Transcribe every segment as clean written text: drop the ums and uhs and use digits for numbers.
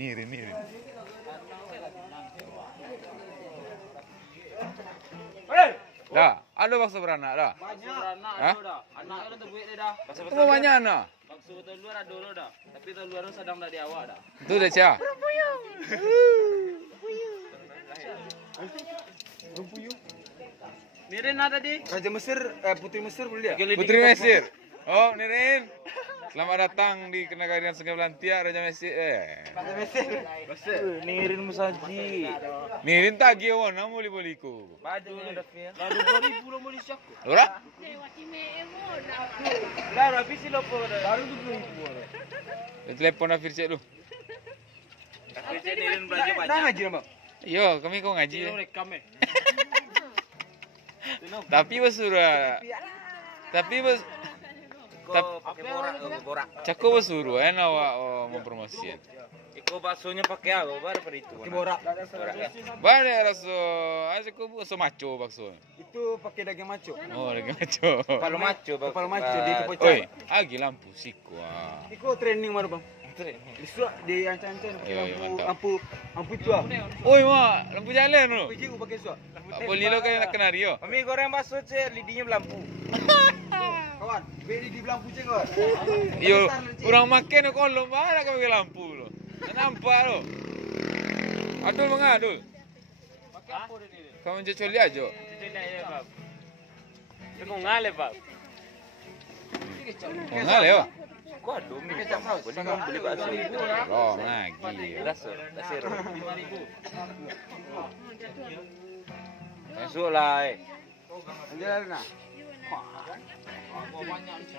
Nirin. Dah, ada bakso beranak dah. Hah? Anaknya udah buat dah. Kamu banyak anak. Bakso telur ada dulu dah. Tapi telur sedang dari awal dah. Itu dah cia. Nirin ada di. Raja Mesir, Putri Mesir boleh dia? Putri Mesir. Oh, Nirin. Selamat datang di Kenegarian Sungai Belantiak, Raja Mesir. Raja Mesir. Nirin musaji. Nirin tak giawan, namu boli-boliku. Baju udah fair. Baru 2000 lo mau disiapku. Ora? Lah, habis sih lo baru 2000. Telepon Afir cek lu. Tapi Nirin belajar banyak. Nah ngaji Bang. Yo, kami kau ngaji. Lo rekam Tapi basura. Tapi bas. Pakai borak. Cako basura, awak mempromosikan. Iko baksonya pakai apa? Baru per itu. Pakai borak. Balik raso, aku bakso maco bakso. Itu pakai daging maco. Oh, lagi maco. Kepala maco, Kepala maco di kepocak. Oi, agi lampu siku. Iko training baru Bang. Disuap di ancang-ancang lampu itu ah. Oi, mak, lampu jalan lu. Biji pakai suap. Boleh lo kayak kenari yo. Mami goreng bakso cek, lidinya berlampu. Kawan, beli di lampu cek kawan. Yo, kurang makan kolom mana kau pakai lampu lo. Tak nampak lo. Adul bang Adul. Pakai apa ini? Kamu cocoli aja. Tidak ya, Bab. Tengok ngale, Bab. Oh, ngale yo. Kok ada mie kecap saus? Boleh kamu beli bakso itu? Oh, lagi. Dasar. 5.000. Masuk lah. Jalan nah.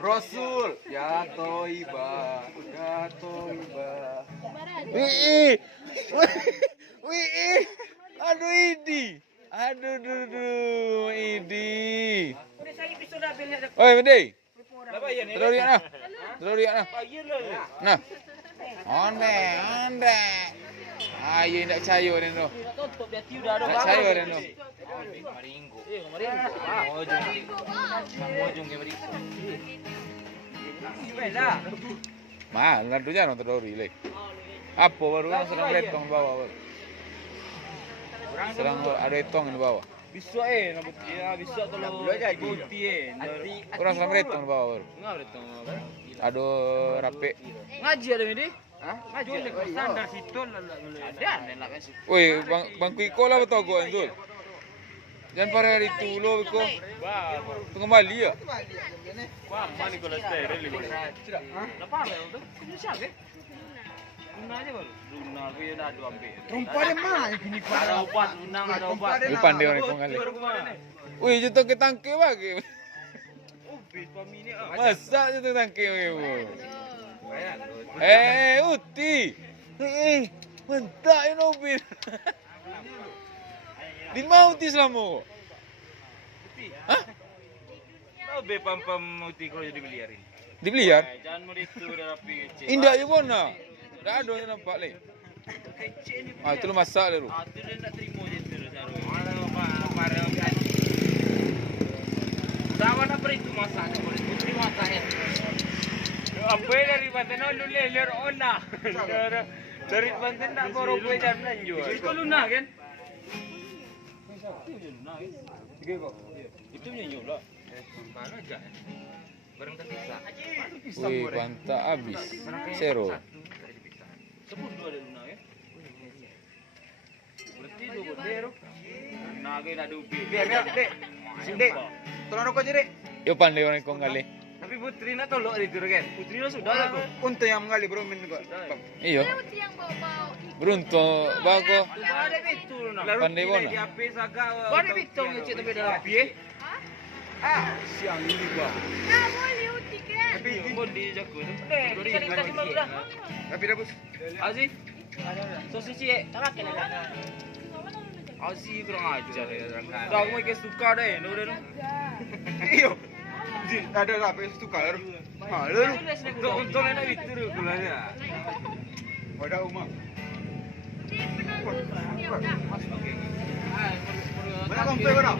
Rasul, ya toiba. Wih. Aduh Idi. Aduh Idi. Oi, Mendey. Terus lihat nah. Nah. Onde. Ayo ndak cayo ni no. Tak cayo ni no. Maringgo. Ujung ke Maringgo. Mahal, nandunya no terdori le. Apa baru sedang letong bawah baru. Sedang ada letong di bawah. Bisa nampak ya, bisa kalau putih Orang sedang letong di bawah baru. Enggak letong. Aduh rapi. Ngaji ada ini? Hah? Ngaji standar situ ada lah kan. Woi, bangku iko lah betul kau Anzul. Jangan pada itu lo iko. Tunggu kembali ya. Wah, mana kalau steril ini? Apa ya itu? Siapa? Luna aja baru. Luna gue ada 2 ambil. Rumpah dia mah gini Ada obat, Luna ada obat. Ini pandai orang kau kali. Woi, jatuh ke tangke bagi. Ubis pamini Masa jatuh tangke ibu. Uti. Mentak ini ubin. Di mau uti selama. Hah? Tahu be pam uti kalau jadi biliarin. Dibeliar? Jangan mau itu udah rapi kecil. Indah je pun nak. Dah ada yang nampak le. Ah, itu lu masak le tu. Ah, tu dia nak terima je tu Saru. Alah marah kan. Sama nak beri tu masak tu. Putri masak ya. Apa dari Banten lu leler ona. Dari Banten tak baru kue jam lanjut. Itu Luna kan? Itu Luna kan? Tiga kok. Itu nyanyi lah. Mana aja. Barang terpisah. Wih, mantap habis. Zero. Sebut dua ada Luna ya. Berarti dua bodero. Naga ada ubi. Biar, Dek. Dek. Tolong rokok je, Dek. Yo pandai orang kau kali. Tapi Putri nak tolong di tur kan. Putri nak sudah lah kok. Untuk yang mengali bro min kok. Iyo. Beruntung bago. Ada betul nak. Pandai bona. Di HP saga. Ada betul ngecek tapi dalam HP. Siang ini gua. Tapi pun di jago tu. Cerita cuma sudah. Tapi dah bos. Aziz. Sosis cik. Tak makan dah. Aziz kurang ajar ya. Dah aku ke suka dah. Udah tu. Iyo. Ada apa yang suka lalu? Lalu. Untung ada itu gulanya. Ada umah. Mana komplain mana?